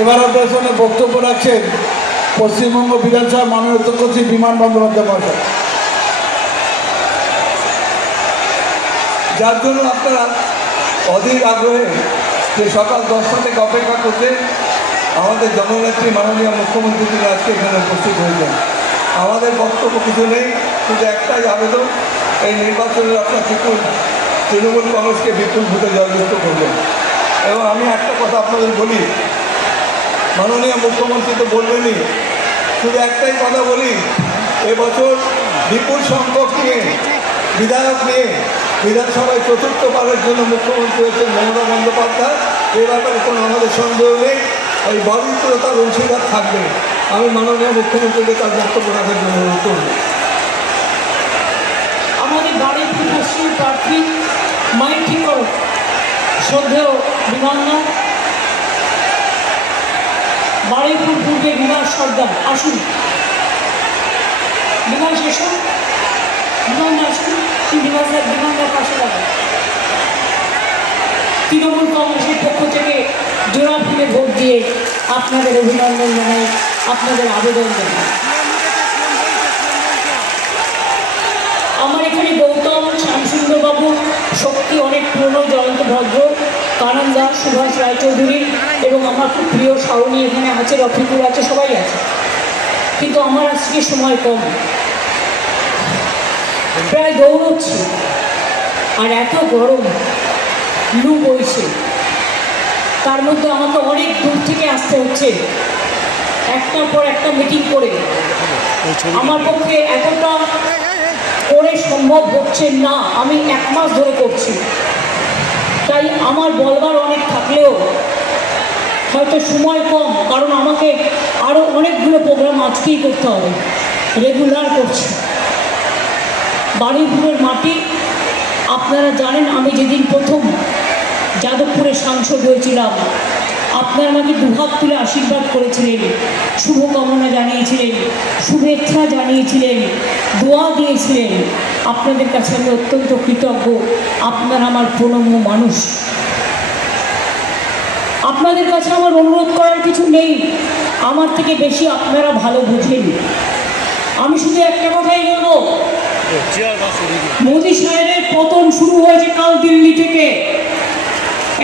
এবার আপনার সামনে বক্তব্য রাখছেন পশ্চিমবঙ্গ বিধানসভা মাননীয় অধ্যক্ষ বিমান বন্দ্যোপাধ্যায় মহাশয়, যার জন্য আপনারা অধীর আগ্রহে যে সকাল 10টা থেকে অপেক্ষা করতে আমাদের জননেত্রী মাননীয় মুখ্যমন্ত্রী তিনি আজকে এখানে উপস্থিত হয়েছেন। আমাদের বক্তব্য কিছু নেই, শুধু একটাই আবেদন, এই নির্বাচনে আপনার তৃণমূল কংগ্রেসকে বিপুল ভোটে জয়যুক্ত করবেন। এবং আমি একটা কথা আপনাদের বলি, মাননীয় মুখ্যমন্ত্রী তো বলবেনই, শুধু একটাই কথা বলি, এবছর বিপুল সংখ্যক নিয়ে বিধায়ক নিয়ে বিধানসভায় চতুর্থবারের জন্য মুখ্যমন্ত্রী হচ্ছেন মমতা বন্দ্যোপাধ্যায়। এ ব্যাপারে কোনো আমাদের সন্দেহ নেই, এই বরিষ্ঠ তার অংশীদার থাকবে। আমি মাননীয় মুখ্যমন্ত্রীকে তার বক্তব্য রাখার জন্য অনুরোধ করব। আমাদের বাড়ির পশ্চিম প্রার্থী মাইটি করো শ্রদ্ধেয় বিমাননা বারুইপুর পূর্বে বিমান সর্দার আসুন, বিমান শেষন বিমান আসুন, বিমানদার পাশে যাবেন। তৃণমূল কংগ্রেসের পক্ষ থেকে জোড়া ফুলে ভোট দিয়ে আপনাদের অভিনন্দন জানাই, আপনাদের আবেদন জানাই। আমার এখানে গৌতম, শ্যামসুন্দরবাবু, শক্তি অনেক পুরনো, জয়ন্ত ভদ্র, কানন দাস, সুভাষ রায়চৌধুরী এবং আমার খুব প্রিয় সাউনি এখানে আছে, রফিকুল আছে, সবাই আছে। কিন্তু আমার আজকে সময় কম, প্রায় দৌড়চ্ছি, আর এত গরম, লু বইছে, তার মধ্যে আমাকে অনেক দূর থেকে আসতে হচ্ছে, একটার পর একটা মিটিং করে। আমার পক্ষে এতটা করে সম্ভব হচ্ছে না, আমি 1 মাস ধরে করছি। তাই আমার বলবার অনেক থাকলেও হয়তো সময় কম, কারণ আমাকে আরও অনেকগুলো প্রোগ্রাম আজকেই করতে হবে, রেগুলার করছি। বারুইপুরের মাটি আপনারা জানেন, আমি যেদিন প্রথম যাদবপুরে সাংসদ হয়েছিলাম, আপনারা আমাকে দুহাত তুলে আশীর্বাদ করেছিলেন, শুভকামনা জানিয়েছিলেন, শুভেচ্ছা জানিয়েছিলেন, দোয়া দিয়েছিলেন। আপনাদের কাছে আমি অত্যন্ত কৃতজ্ঞ, আপনারা আমার প্রণম্য মানুষ। আপনাদের কাছে আমার অনুরোধ করার কিছু নেই, আমার থেকে বেশি আপনারা ভালো বোঝেন। আমি শুধু একটা কথাই বলবো, মোদী সাহেবের পতন শুরু হয়েছে কাল দিল্লি থেকে।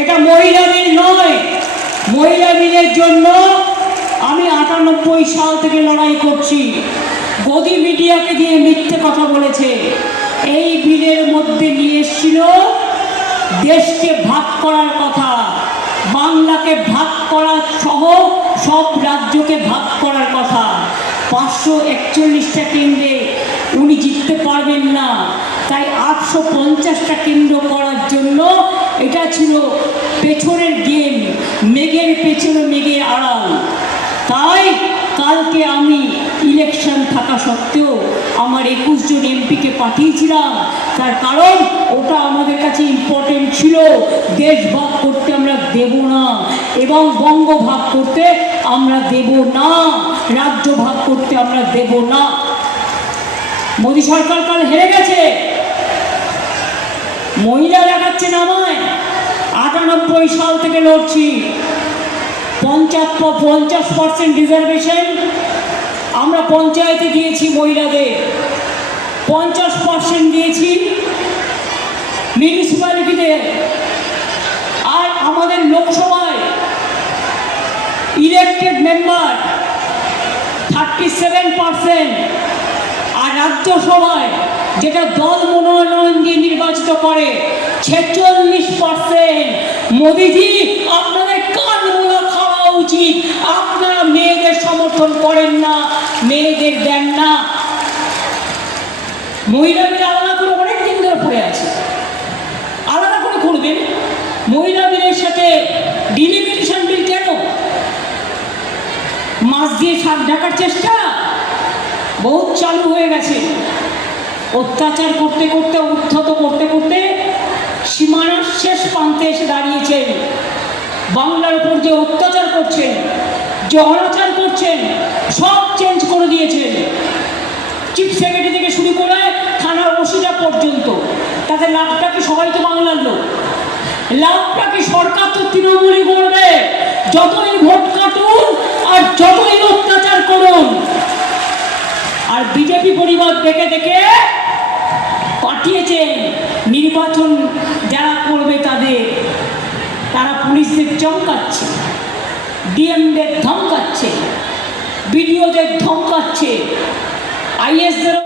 এটা মহিলা বিল নয়, মহিলা বিলের জন্য আমি 98 সাল থেকে লড়াই করছি। গদি মিডিয়াকে দিয়ে মিথ্যে কথা বলেছে। এই বিলের মধ্যে নিয়ে এসেছিল দেশকে ভাগ করার কথা, বাংলাকে ভাগ করা সহ সব রাজ্যকে ভাগ করার কথা। 541টা কেন্দ্রে উনি জিততে পারবেন না, তাই 850টা কেন্দ্র করার জন্য এটা ছিল পেছনের গেম, মেঘের পেছনে মেঘের আড়াল। তাই কালকে আমি ইলেকশন থাকা সত্ত্বেও আমার 21 জন এমপিকে পাঠিয়েছিলাম, তার কারণ ওটা আমাদের কাছে ইম্পর্টেন্ট ছিল। দেশ ভাগ করতে আমরা দেব না, এবং বঙ্গ ভাগ করতে আমরা দেব না, রাজ্য ভাগ করতে আমরা দেব না। মোদী সরকার কাল হেরে গেছে, মহিলা দেখাচ্ছে নামায়। 98 সাল থেকে লড়ছি, 50% রিজার্ভেশন আমরা পঞ্চায়েতে দিয়েছি, মহিলাদের 50% দিয়েছি মিউনিসিপ্যালিটিতে। আর আমাদের লোকসভায় ইলেক্টেড মেম্বার 37%, আর রাজ্যসভায় যেটা দল মনোনয়ন দিয়ে নির্বাচিত করে 46%। মোদিজি, আপনাদের কান মোলা খাওয়া উচিত। আপনারা মেয়েদের সমর্থন করেন না, মেয়েদের দেন না। মহিলা বিল আলাদা করে অনেক দিন ধরে পড়ে আছে, আলাদা করে করবেন। মহিলা বিলের সাথে ডিলিমিটেশন বিল কেন? মাছ দিয়ে শাক ঢাকার চেষ্টা বহুত চালু হয়ে গেছে। অত্যাচার করতে করতে, উদ্ধত করতে করতে সীমানার শেষ প্রান্তে এসে দাঁড়িয়েছেন। বাংলার উপর যে অত্যাচার করছেন, যে অনাচার করছেন, সব চেঞ্জ করে দিয়েছেন। চিফ সেক্রেটারি থেকে শুরু করে থানার ওসিরা পর্যন্ত, তাদের লাভটা কি? সবাই তো বাংলার লোক। লাভটা কি? সরকার তো তৃণমূলই করবে। যতই ভোট কাটুক, আর যতই অত্যাচার করুন, আর বিজেপি পরিবার দেখে দেখে পাঠিয়েছেন নির্বাচন যারা করবে তাদের, তারা পুলিশদের চমকাচ্ছে, ডিএমদের ধমকাচ্ছে, বিডিওদের ধমকাচ্ছে, আইএসদের